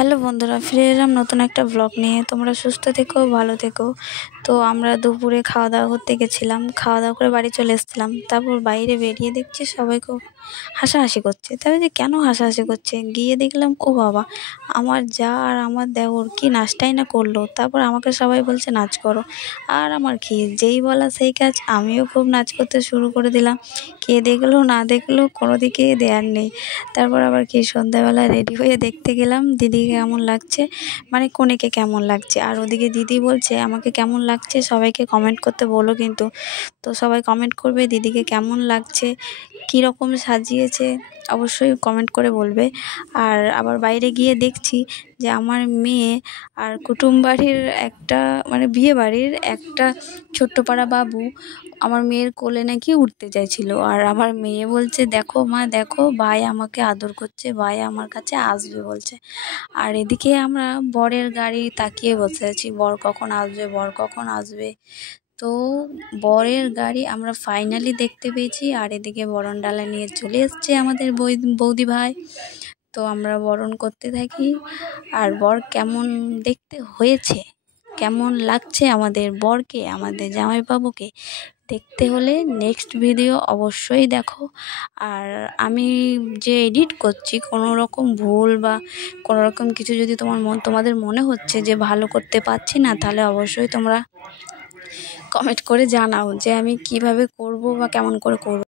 Hello বন্ধুরা, ফিরে এলাম নতুন একটা ব্লগ নিয়ে। তোমরা সুস্থ থেকো, ভালো থেকো। তো আমরা দুপুরে খাওয়া দাওয়া করতে গেছিলাম, খাওয়া দাওয়া করে বাড়ি চলে এসেছিলাম। তারপর বাইরে বেরিয়ে দেখছি সবাই খুব হাসাহাসি করছে। তবে যে কেন হাসাহাসি করছে, গিয়ে দেখলাম ও বাবা, আমার যা আর আমার দেওর কি নাচটাই না করলো। তারপর আমাকে সবাই বলছে নাচ করো, আর আমার কি, যেই বলা সেই কাজ, আমিও খুব নাচ করতে শুরু করে দিলাম। কে দেখলো না দেখলো কোনো দিকে দেয়ার নেই। তারপর আবার কি সন্ধ্যাবেলা রেডি হয়ে দেখতে গেলাম দিদিকে কেমন লাগছে, মানে কনেকে কেমন লাগছে। আর ওদিকে দিদি বলছে আমাকে কেমন লাগছে সবাইকে কমেন্ট করতে বলো কিন্তু। তো সবাই কমেন্ট করবে দিদিকে কেমন লাগছে, কীরকম সাজিয়েছে, অবশ্যই কমেন্ট করে বলবে। আর আবার বাইরে গিয়ে দেখছি যে আমার মেয়ে আর কুটুম বাড়ির একটা, মানে বিয়ে বাড়ির একটা ছোট্ট পাড়া বাবু আমার মেয়ের কোলে নাকি উঠতে চাইছিল। আর আমার মেয়ে বলছে দেখো মা দেখো, ভাই আমাকে আদর করছে, ভাই আমার কাছে আসবে বলছে। আর এদিকে আমরা বরের গাড়ি তাকিয়ে বসে আছি, বর কখন আসবে, বর কখন আসবে। তো বরের গাড়ি আমরা ফাইনালি দেখতে পেয়েছি। আর এদিকে বরণডালা নিয়ে চলে এসছে আমাদের বৌদি ভাই। তো আমরা বরণ করতে থাকি। আর বর কেমন দেখতে হয়েছে, কেমন লাগছে আমাদের বরকে, আমাদের জামাইবাবুকে, দেখতে হলে নেক্সট ভিডিও অবশ্যই দেখো। আর আমি যে এডিট করছি কোনো রকম ভুল বা কোনো রকম কিছু যদি তোমাদের মনে হচ্ছে যে ভালো করতে পারছি না, তাহলে অবশ্যই তোমরা কমেন্ট করে জানাও যে আমি কিভাবে করব বা কেমন করে করব।